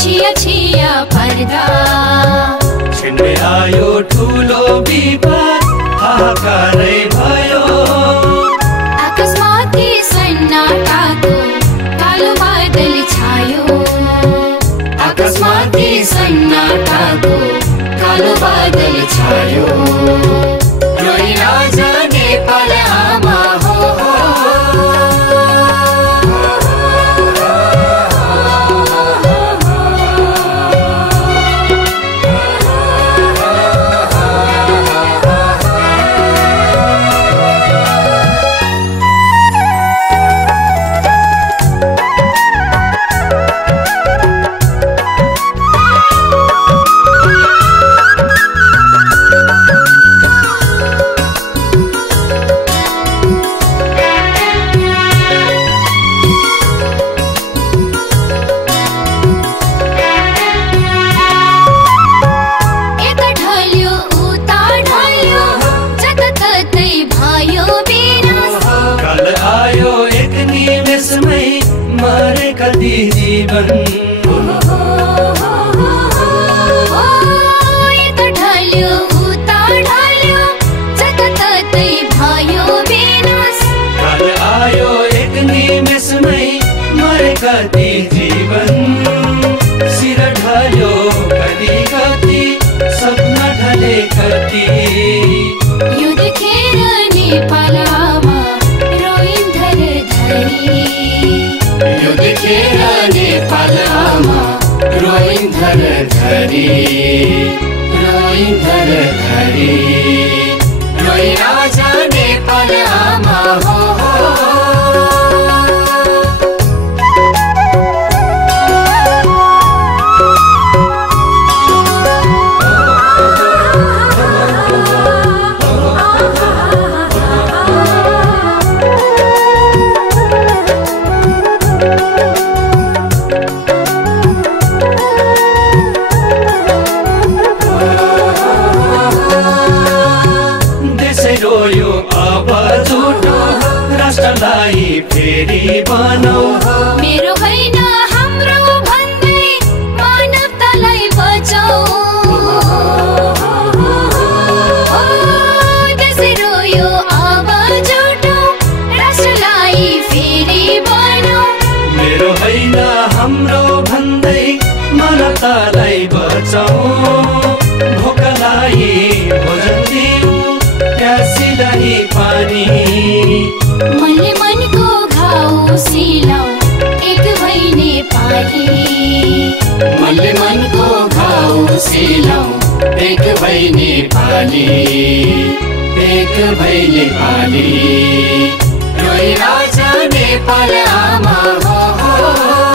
छिया छिया पर्दा छिन्दै आयो ठुलो विपद हाहाकारै भयो अकस्माती सन्नाटाको कालो बादल छायो अकस्माती सन्नाटाको कालो बादल छायो रोई राजा नेपाल आमा हो मरे कति जीवन ढल्यो उता ढल्यो जताततै भयो विनाश काल आयो एक निमेषमै मरे कति जीवन शिर ढल्यो कति कति सपना ढले कति यो देखेर नेपालमा रोइन् धरधरी यो देखेर नेपालमा रोइन् धरधरी रोइन् धरधरी रोइ राजा नेपाल आमा हो रोयो अब झुटो राष्ट्रलाई फेरि बनाऊ मेरो होइन हाम्रो भन्दै मानवतालाई बचाऊ त्यसै रोयो अब झुटो राष्ट्रलाई फेरि बनाऊ मेरो होइन हाम्रो भन्दै मानवतालाई बचाऊ भोकलाई भोजन दिऊ प्यासीलाई पानी मनले मनको घाउ सिलाऊ एक भई नेपाली मनले मनको घाउ सिलाऊ एक भई नेपाली एक भई नेपाली रोइ राजा नेपाल आमा हो